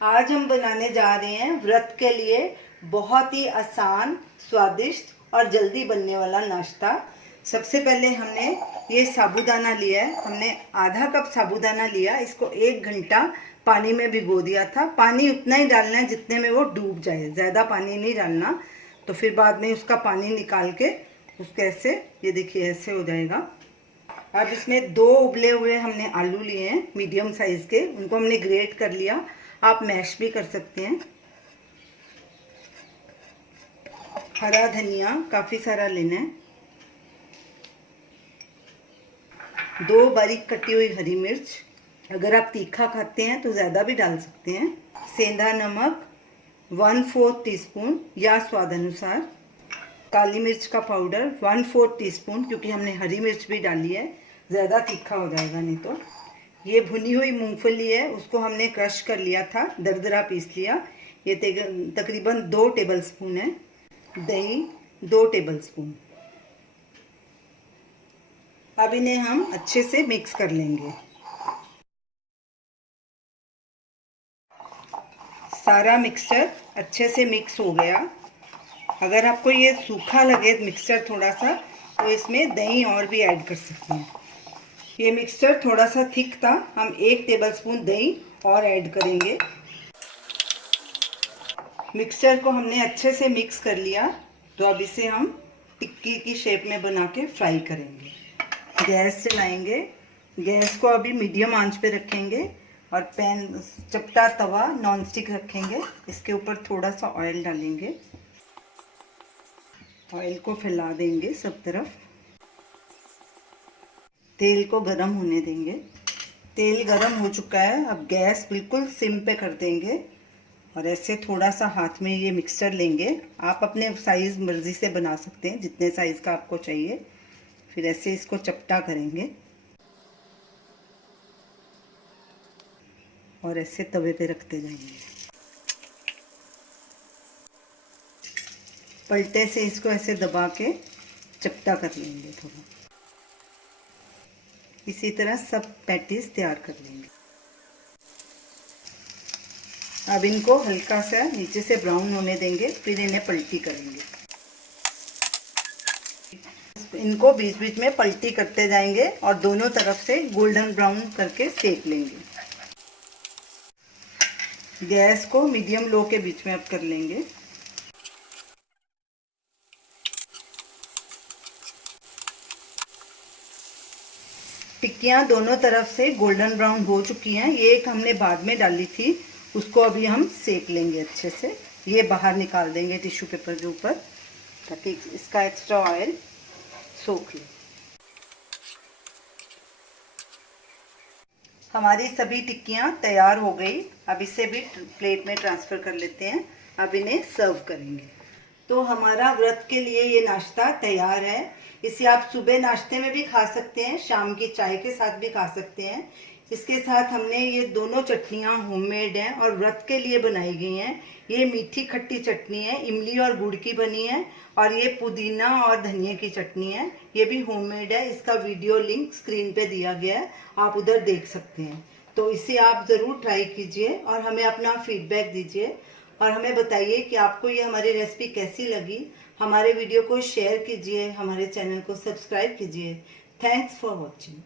आज हम बनाने जा रहे हैं व्रत के लिए बहुत ही आसान, स्वादिष्ट और जल्दी बनने वाला नाश्ता। सबसे पहले हमने ये साबूदाना लिया है। हमने आधा कप साबूदाना लिया, इसको 1 घंटा पानी में भिगो दिया था। पानी उतना ही डालना है जितने में वो डूब जाए, ज़्यादा पानी नहीं डालना, तो फिर बाद में उसका पानी निकाल के उसको ऐसे, ये देखिए ऐसे हो जाएगा। अब इसमें 2 उबले हुए हमने आलू लिए हैं मीडियम साइज़ के, उनको हमने ग्रेट कर लिया। आप मैश भी कर सकते हैं। हरा धनिया काफ़ी सारा लेना है। 2 बारीक कटी हुई हरी मिर्च, अगर आप तीखा खाते हैं तो ज़्यादा भी डाल सकते हैं। सेंधा नमक 1/4 टीस्पून या स्वाद अनुसार। काली मिर्च का पाउडर 1/4 टीस्पून, क्योंकि हमने हरी मिर्च भी डाली है, ज़्यादा तीखा हो जाएगा नहीं तो। ये भुनी हुई मूंगफली है, उसको हमने क्रश कर लिया था, दरदरा पीस लिया। ये तकरीबन 2 टेबलस्पून है। दही 2 टेबलस्पून। अब इन्हें हम अच्छे से मिक्स कर लेंगे। सारा मिक्सचर अच्छे से मिक्स हो गया। अगर आपको ये सूखा लगे मिक्सचर थोड़ा सा, तो इसमें दही और भी ऐड कर सकते हैं। ये मिक्सचर थोड़ा सा थिक था, हम 1 टेबलस्पून दही और ऐड करेंगे। मिक्सचर को हमने अच्छे से मिक्स कर लिया, तो अब इसे हम टिक्की की शेप में बना के फ्राई करेंगे। गैस चलाएंगे, गैस को अभी मीडियम आंच पे रखेंगे और पैन, चपटा तवा नॉन स्टिक रखेंगे। इसके ऊपर थोड़ा सा ऑयल डालेंगे, ऑयल को फैला देंगे सब तरफ। तेल को गरम होने देंगे। तेल गरम हो चुका है, अब गैस बिल्कुल सिम पे कर देंगे और ऐसे थोड़ा सा हाथ में ये मिक्सचर लेंगे। आप अपने साइज़ मर्ज़ी से बना सकते हैं, जितने साइज़ का आपको चाहिए। फिर ऐसे इसको चपटा करेंगे और ऐसे तवे पे रखते जाएंगे। पलटे से इसको ऐसे दबा के चपटा कर लेंगे थोड़ा। इसी तरह सब पैटीज तैयार कर लेंगे। अब इनको हल्का सा नीचे से ब्राउन होने देंगे, फिर इन्हें पलटी करेंगे। इनको बीच बीच में पलटी करते जाएंगे और दोनों तरफ से गोल्डन ब्राउन करके सेक लेंगे। गैस को मीडियम लो के बीच में अब कर लेंगे। टिक्कियाँ दोनों तरफ से गोल्डन ब्राउन हो चुकी हैं। ये एक हमने बाद में डाली थी, उसको अभी हम सेक लेंगे अच्छे से। ये बाहर निकाल देंगे टिश्यू पेपर के ऊपर, ताकि इसका एक्स्ट्रा ऑयल सोख ले। हमारी सभी टिक्कियाँ तैयार हो गई। अब इसे भी प्लेट में ट्रांसफ़र कर लेते हैं। अब इन्हें सर्व करेंगे। तो हमारा व्रत के लिए ये नाश्ता तैयार है। इसे आप सुबह नाश्ते में भी खा सकते हैं, शाम की चाय के साथ भी खा सकते हैं। इसके साथ हमने ये दोनों चटनियाँ होममेड हैं और व्रत के लिए बनाई गई हैं। ये मीठी खट्टी चटनी है, इमली और गुड़ की बनी है, और ये पुदीना और धनिया की चटनी है, ये भी होममेड है। इसका वीडियो लिंक स्क्रीन पे दिया गया है, आप उधर देख सकते हैं। तो इसे आप ज़रूर ट्राई कीजिए और हमें अपना फीडबैक दीजिए और हमें बताइए कि आपको ये हमारी रेसिपी कैसी लगी। हमारे वीडियो को शेयर कीजिए, हमारे चैनल को सब्सक्राइब कीजिए। Thanks for watching.